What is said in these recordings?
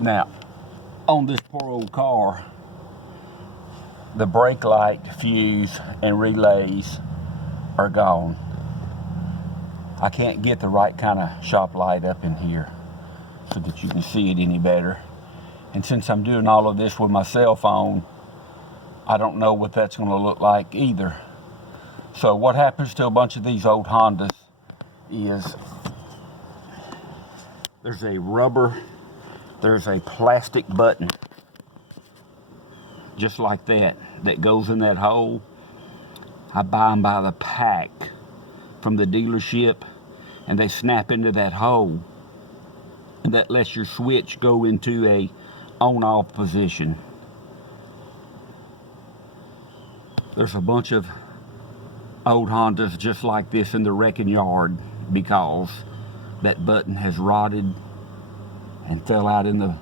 Now, on this poor old car, the brake light, fuse, and relays are gone. I can't get the right kind of shop light up in here so that you can see it any better. And since I'm doing all of this with my cell phone, I don't know what that's going to look like either. So what happens to a bunch of these old Hondas is there's a plastic button just like that goes in that hole. I buy them by the pack from the dealership, and they snap into that hole, and that lets your switch go into a on-off position. There's a bunch of old Hondas just like this in the wrecking yard because that button has rotted and fell out in the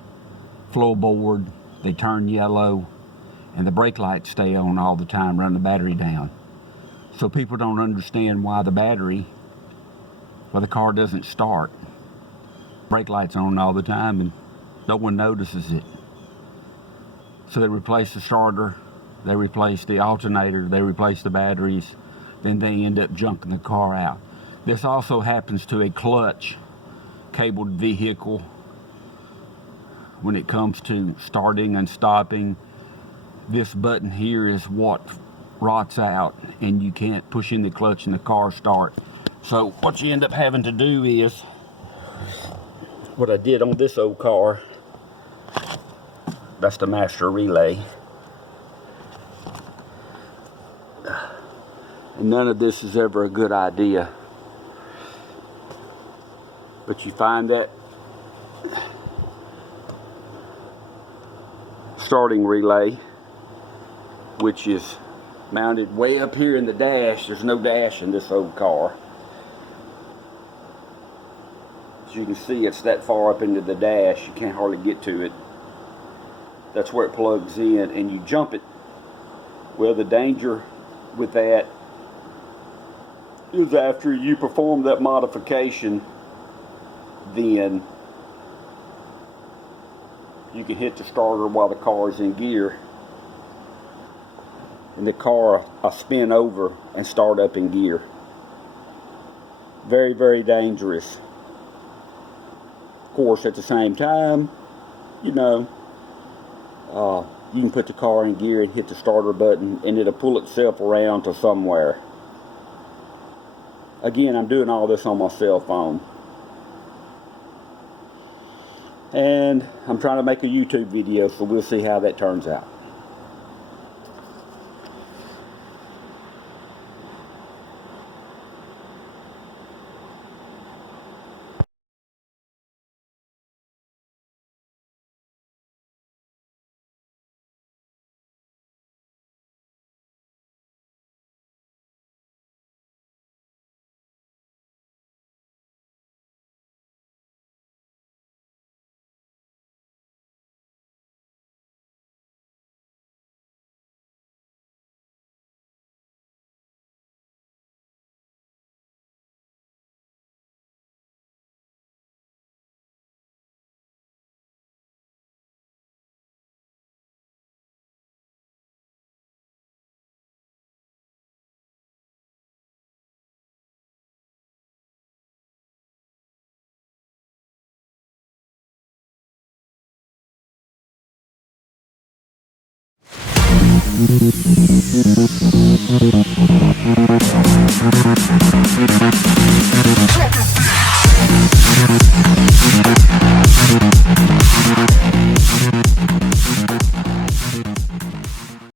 floorboard. They turn yellow, and the brake lights stay on all the time, run the battery down. So people don't understand why the car doesn't start. Brake lights on all the time and no one notices it. So they replace the starter, they replace the alternator, they replace the batteries, then they end up junking the car out. This also happens to a clutch cabled vehicle when it comes to starting and stopping. This button here is what rots out, and you can't push in the clutch and the car start. So what you end up having to do is what I did on this old car. That's the master relay. And none of this is ever a good idea. But you find that starting relay, which is mounted way up here in the dash. There's no dash in this old car. As you can see, it's that far up into the dash, you can't hardly get to it. That's where it plugs in, and you jump it. Well, the danger with that is after you perform that modification, then you can hit the starter while the car is in gear, and the car will spin over and start up in gear. Very, very dangerous. Of course, at the same time, you know, you can put the car in gear and hit the starter button and it'll pull itself around to somewhere. Again, I'm doing all this on my cell phone. And I'm trying to make a YouTube video, so we'll see how that turns out.